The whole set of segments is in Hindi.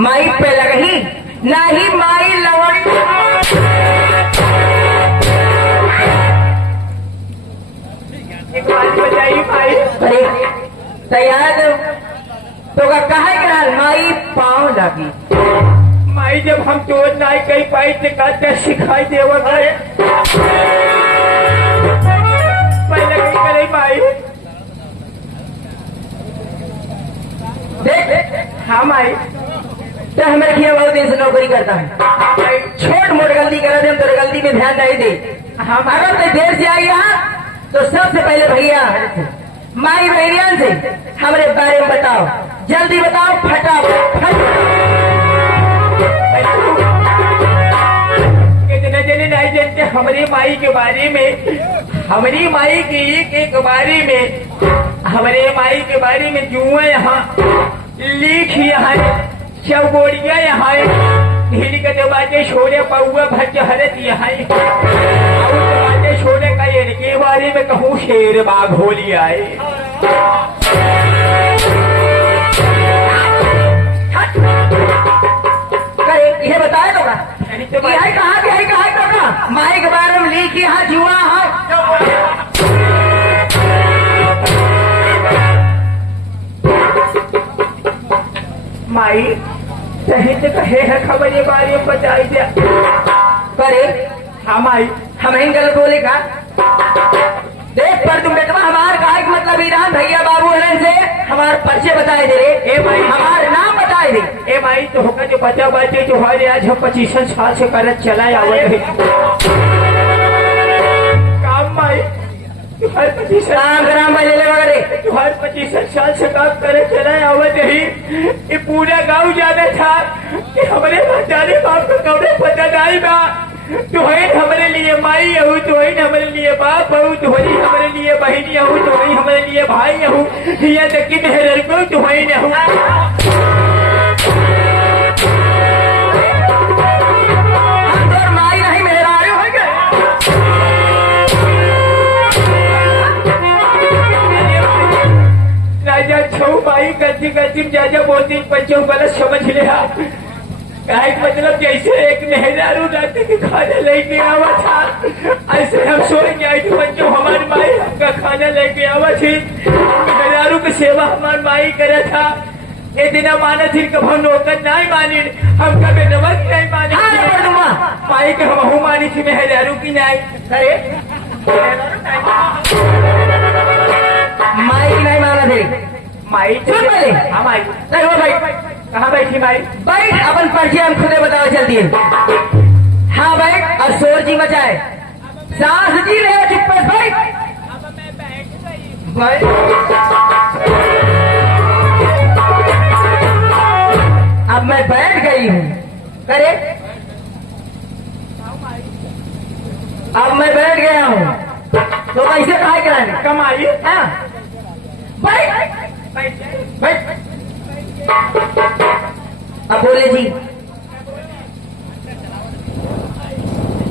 माई पे लगही नाही माई लवड़ी। एक बात बताइए भाई। अरे तैयार तो का कहे कराल माई पाँव लगी। माई जब हम चोर नहीं कही पाई तो कहते सिखाई देव गए पहले कहीं करे माई। देख हाँ माई। तो हमें किया बहुत दिन से नौकरी करता है, छोट मोट गलती करा दे तो गलती में ध्यान नहीं दे। हम अगर तो देर से आई यहाँ तो सबसे पहले भैया माई बहरियान से हमारे बारे में बताओ, जल्दी बताओ फटाफट। कितने जने नहीं जानते हमारी माई के बारे में। हमारी माई के एक बारे में, हमारे माई के बारे में जुआ यहाँ लिख यहाँ सब गोड़िया यहाँ हिल के दबाते छोड़े पौआ भज हरत यहाँ दबाते छोड़े का इनके बारे में कहूँ शेर बाघ हो लिया है। ये बताए तो कहा माई के बारे में लिख यहाँ जुआ है। माई सही से कहे है खबर ये बारे में बताई दिया करे। हाँ माई। हम ही गलत बोले का देख पर तुम बेटवा हमार कहा मतलब ईरान भैया बाबू हरन से हमारे परिचय बताए दे रे। ए भाई हमारे नाम बताए दे। ए माई तो होगा जो बचा बाचे जो हमारे आज हम 25 साल से करत चला आवत है काम माई। हर 25 ग्राम ले वगैरह हर 25 साल से काम करे चला आवत है। ये पूरा गाँव जाना था कि हमारे बचाने बाप को कौड़े पता नहीं बा। तो है हमारे लिए माई हूँ, तो है हमारे लिए बाप हूँ, तो है हमारे लिए बहनी हूँ, तो है हमारे लिए भाई हूँ, या तक कि मेहर को तो है न हूँ। माई नहीं मेरा राजा छो माई गलती गलती जाजा बोलती बच्चों गलत समझ लिया। मतलब जैसे एक मेहरारू रात के खाना लेके आवा था ऐसे हम सोएंगे आई तो बच्चों हमारी माई हमका खाना लेके आवा थी। मेहरारू की सेवा हमारी माई करे था। ये दिन माना थी कभी नौकर नहीं मानी, हम कभी नमक नहीं मानी माई के हम मानी थी मेहरारू की नहीं। अरे माई नहीं माना थे माई सुन पहले। हाँ माई। देखो भाई कहाँ बैठी माई? बैठ अपन परिचय हम खुदे बताओ जल्दी है। हाँ बैठ और शोर जी मचाए सास जी रहे चुप पर बैठ। अब मैं बैठ गई हूँ करे। अब मैं बैठ गया हूँ तो कैसे कहा कराने कमाई। हाँ बैठ बैठ। अब बोले जी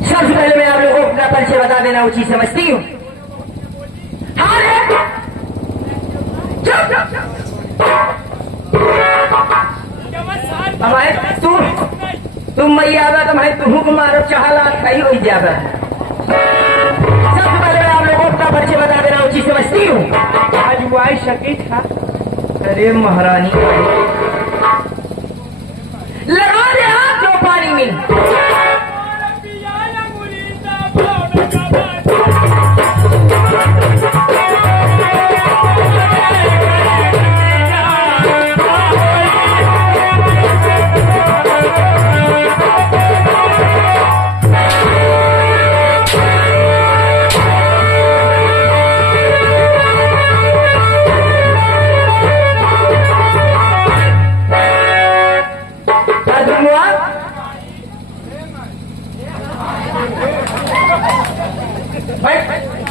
सबसे पहले मैं आप लोगों को अपना परिचय बता देना उचित समझती हूँ। हाँ हमारे तुम मैया आवा तुम्हारे तुहू को मारो चाहला सही हो जावा। सबसे पहले मैं आप लोगों को अपना परिचय बता देना उचित समझती हूँ। आज वो आई सकी था। अरे महारानी लगा दे हाथ जो पानी में।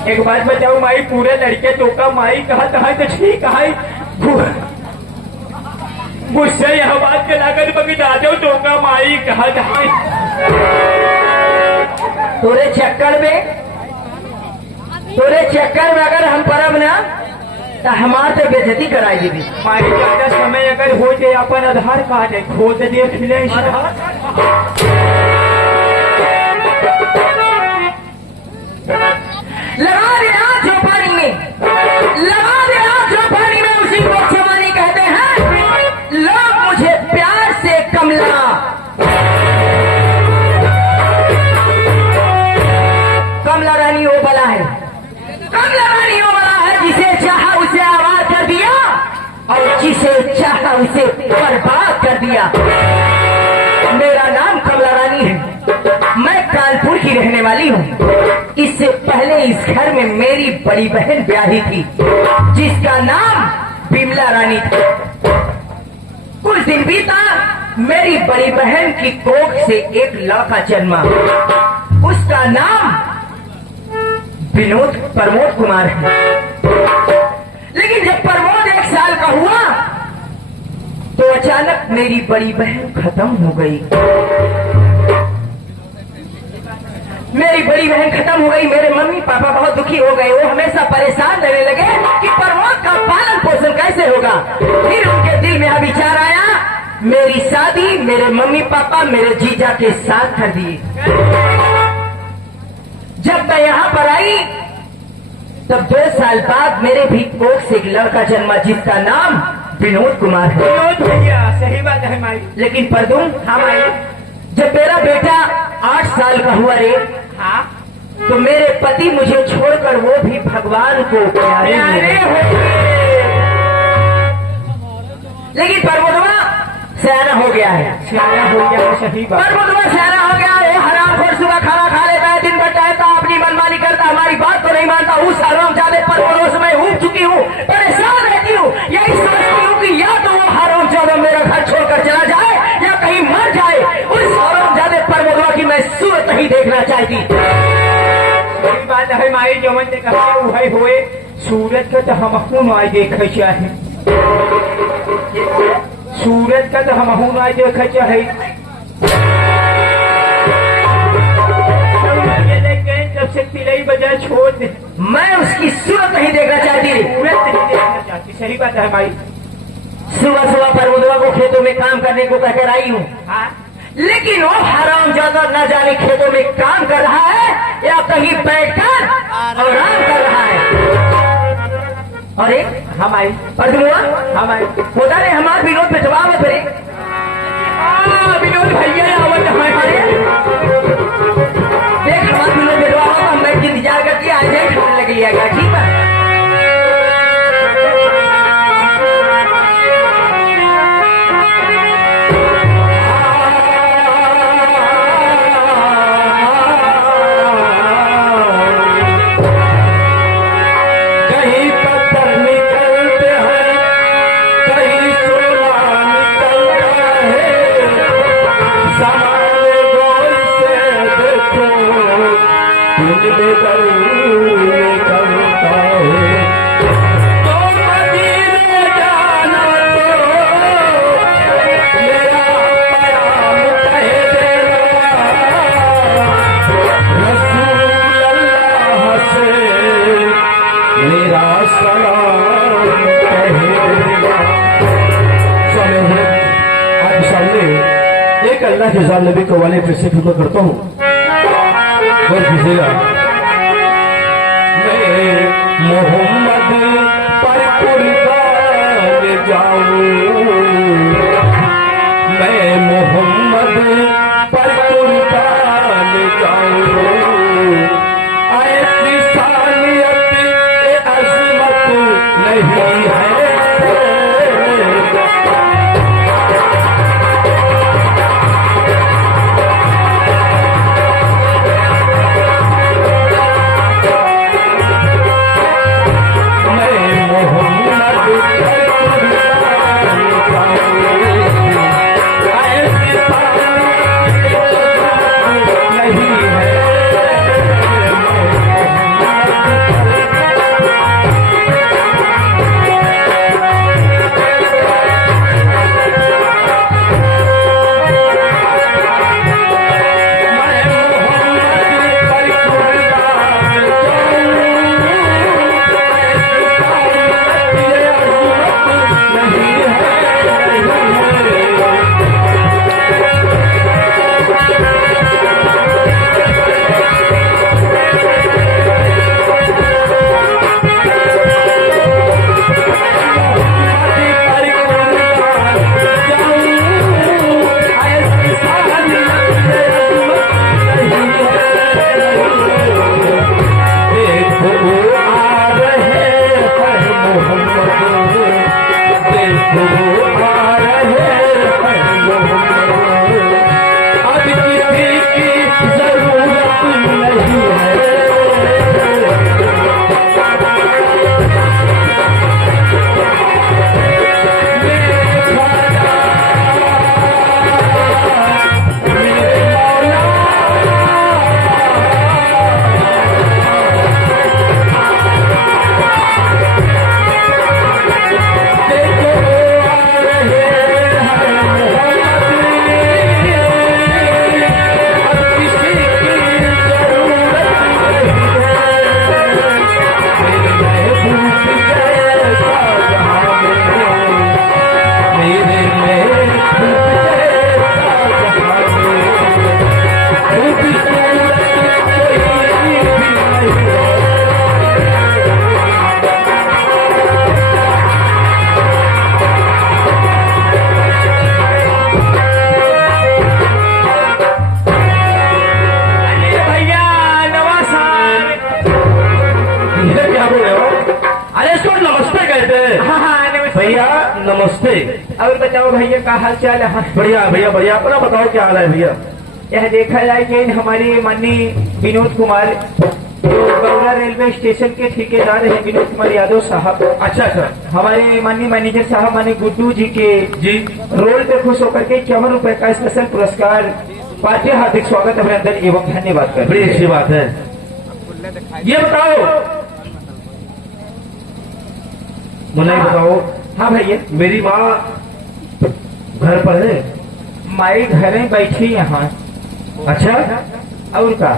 एक बात बताओ माई, पूरे लड़के तो का माई कहा था तो ठीक है मुझसे यह बात के लागत बता दो तो का माई कहा था। तोरे चक्कर में अगर हम परब ना तो हमार तो बेइज्जती कराई दीदी। माई ज्यादा समय अगर हो जाए अपन आधार कार्ड है खोद देख ले लगा दे आग जो पानी में, लगा दे आग जो पानी में, उसी को जवानी कहते हैं। लोग मुझे प्यार से कमला, कमला रानी वो बला है, कमला रानी वो बला है जिसे चाहा उसे आवाज कर दिया और जिसे चाहा उसे बर्बाद कर दिया। मेरा नाम कमला रानी है, मैं कानपुर की रहने वाली हूँ। इससे पहले इस घर में मेरी बड़ी बहन ब्याही थी जिसका नाम बिमला रानी था। कुछ दिन बीता, मेरी बड़ी बहन की कोख से एक लड़का जन्मा, उसका नाम प्रमोद कुमार है। लेकिन जब प्रमोद 1 साल का हुआ तो अचानक मेरी बड़ी बहन खत्म हो गई। मेरी बड़ी बहन खत्म हो गई। मेरे मम्मी पापा बहुत दुखी हो गए। वो हमेशा परेशान रहने लगे कि प्रमोद का पालन पोषण कैसे होगा। फिर उनके दिल में यह विचार आया, मेरी शादी मेरे मम्मी पापा मेरे जीजा के साथ कर दिए। जब मैं यहाँ पर आई तब 2 साल बाद मेरे भी कोख से एक लड़का जन्मा जिसका नाम विनोद कुमार है। विनोद भैया, सही बात है माई। लेकिन परदूम, हाँ माई, जब मेरा बेटा 8 साल का हुआ रे, हाँ, तो मेरे पति मुझे छोड़कर वो भी भगवान को प्यारे हो गए। लेकिन परमोदवा सयाना हो गया है, सियाना हो गया, सही बात। परमोदवा सयाना हो गया है। हरामखोर सुबह खाना खा लेता है, दिन भर टहलता, अपनी मनमानी करता, हमारी बात तो नहीं मानता। उस हरामजादे परमोदवा में ऊब चुकी हूँ, परेशान रहती हूँ। यही सोचती हूँ कि या तो वो हरामजादा मेरा घर छोड़कर चला जाए या कहीं मर जाए। उस हरामजादे परमोदवा की मैं सूरत नहीं देखना चाहती। सही बात है माई, जवन ने कहा वही हुए। सूरज का तो हम आज देखे चाहे, सूरज का तो हम आज देखे चाहे। जब से तिलई बजा छोड़ दे, मैं उसकी सूरत नहीं देखना चाहती। सूरज नहीं देखना चाहती, सही बात है माई। सुबह सुबह परमोदवा को खेतों में काम करने को कहकर आई हूँ, हाँ, लेकिन वो हरामजादा न जाने खेतों में काम कर रहा है या कहीं बैठकर आराम कर रहा है। अरे हम आई, परदुआ, हम आई। होता नहीं हमारे विनोद पे जवाब है फिर। विनोद भैया आवत हमारे, देख हमारे विनोद पे जवाब होगा, हम बैठ के इंतजार करके आ जाए, खाने लग लिया गया। ठीक है, अल्लाह के साथ नबी को वाले फिर से फिक्र करता हूँ और कीजिएगा। मैं मोहम्मद पर कुर्बान जाऊं, मैं मोहम्मद पर कुर्बान जाऊं। ऐसी सानियत अज़मत नहीं है। रहे थे। हाँ हाँ नमस्ते भैया नमस्ते। और बताओ भैया का हाल चाल है? बढ़िया भैया बढ़िया, अपना बताओ क्या हाल है भैया? यह देखा जाए कि हमारे माननीय विनोद कुमार जो गौरा रेलवे स्टेशन के ठेकेदार हैं, विनोद कुमार यादव साहब, अच्छा अच्छा हमारे माननीय मैनेजर साहब माने गुड्डू जी के जी। रोल पे खुश होकर के 51 रुपए का स्पेशल पुरस्कार पार्टी हार्दिक स्वागत अभिनंदन एवं धन्यवाद कर बड़ी अच्छी बात है। ये बताओ मुन्ना, ये बताओ हाँ भैया, मेरी माँ घर पर है? माई घर में बैठी यहाँ। अच्छा, और का?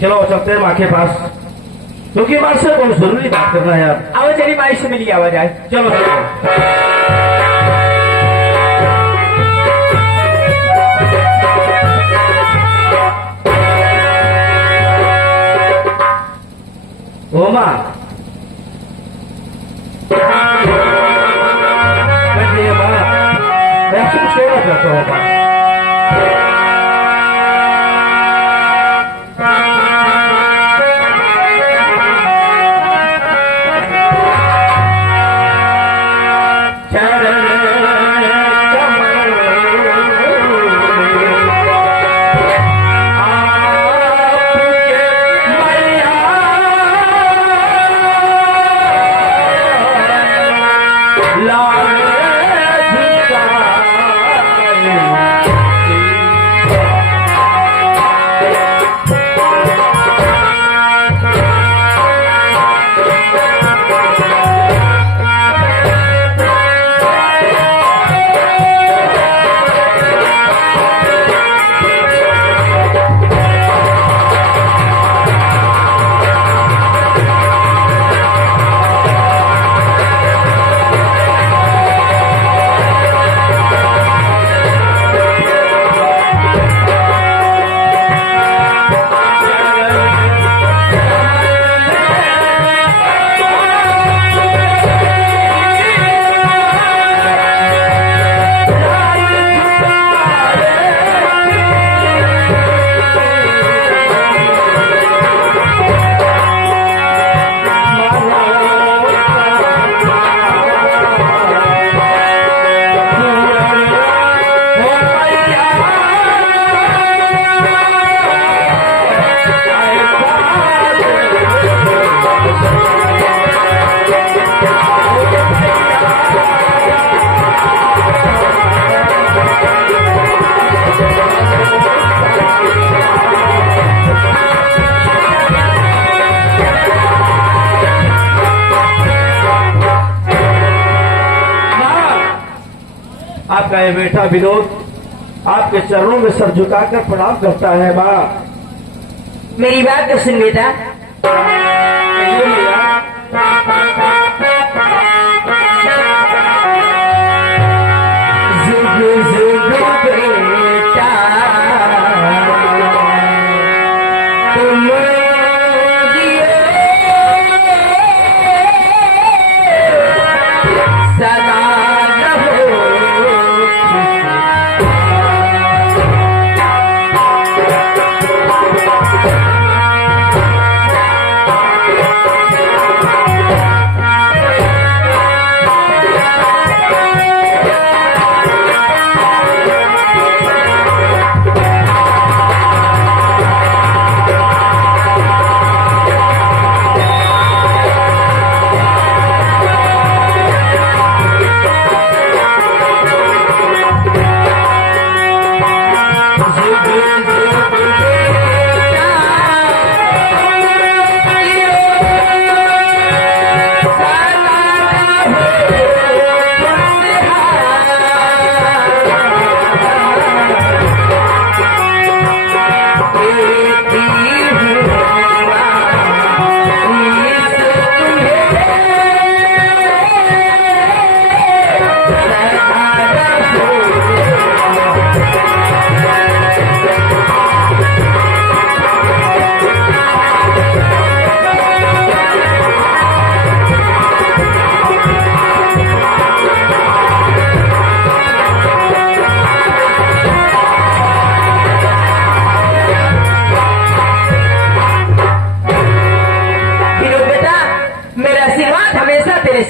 चलो चलते हैं माँ के पास, क्योंकि माँ से बहुत जरूरी बात करना है यार। आओ चलिए माई से मिलिए आवाज आए। चलो ओ माँ, बैठिए माँ, मैं आपसे सेवा करता हूँ माँ। आपका ये बेटा विनोद आपके चरणों में सर झुकाकर प्रणाम करता है माँ। मेरी बात तो सुन बेटा। कहिए भैया। जुग जुग बेटा तुम जियो सदा रहो खुश।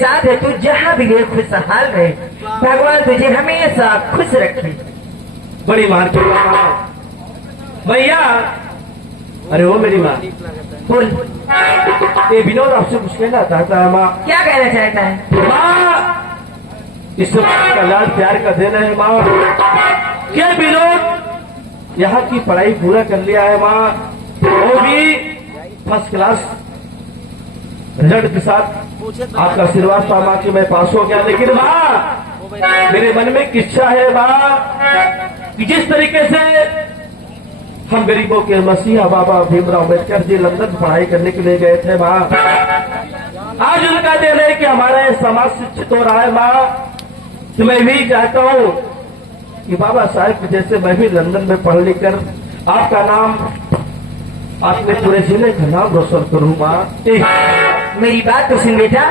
साथ है, तू जहाँ भी रहे खुशहाल रहे, भगवान तुझे हमेशा खुश रखे। बड़ी मार के भैया। अरे वो मेरी माँ, बोल, ये विनोद आपसे कुछ कहना चाहता है माँ। क्या कहना चाहता है? माँ, इस का लाड प्यार का देना है माँ। क्या विनोद यहाँ की पढ़ाई पूरा कर लिया है माँ, वो भी फर्स्ट क्लास रिजल्ट के साथ। आपका आशीर्वाद था माँ कि मैं पास हो गया, लेकिन माँ मेरे मन में एक इच्छा है माँ कि जिस तरीके से हम गरीबों के मसीहा बाबा भीमराव अम्बेडकर जी लंदन पढ़ाई करने के लिए गए थे माँ, आज उनका दिन है कि हमारा ये समाज शिक्षित हो रहा है माँ। कि मैं भी चाहता हूँ कि बाबा साहब जैसे मैं भी लंदन में पढ़ लिख कर आपका नाम, आपने पूरे जिले का नाम रोशन करूँ माँ। मेरी बात तो सुन बेटा।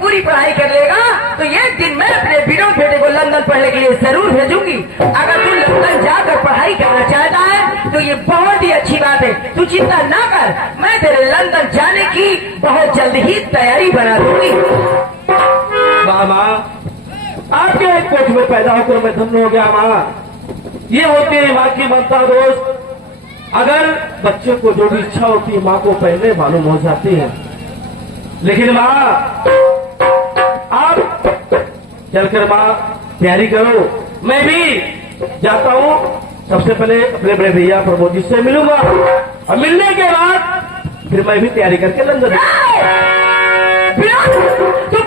पूरी पढ़ाई कर लेगा तो एक दिन मैं अपने विनोद बेटे को लंदन पढ़ने के लिए जरूर भेजूंगी। अगर तू लंदन जाकर पढ़ाई करना चाहता है तो ये बहुत ही अच्छी बात है, तू चिंता ना कर, मैं तेरे लंदन जाने की बहुत जल्द ही तैयारी बना दूंगी। माँ, आपके एक कोच में पैदा होकर मैं धन्य हो गया माँ। ये होती है माँ की ममता दोस्त। अगर बच्चे को जो भी इच्छा होती है माँ को पहले मालूम हो जाती है, लेकिन माँ आप चलकर माँ तैयारी करो, मैं भी जाता हूँ। सबसे पहले अपने बड़े भैया प्रमोद जी से मिलूंगा और मिलने के बाद फिर मैं भी तैयारी करके लंदन। तू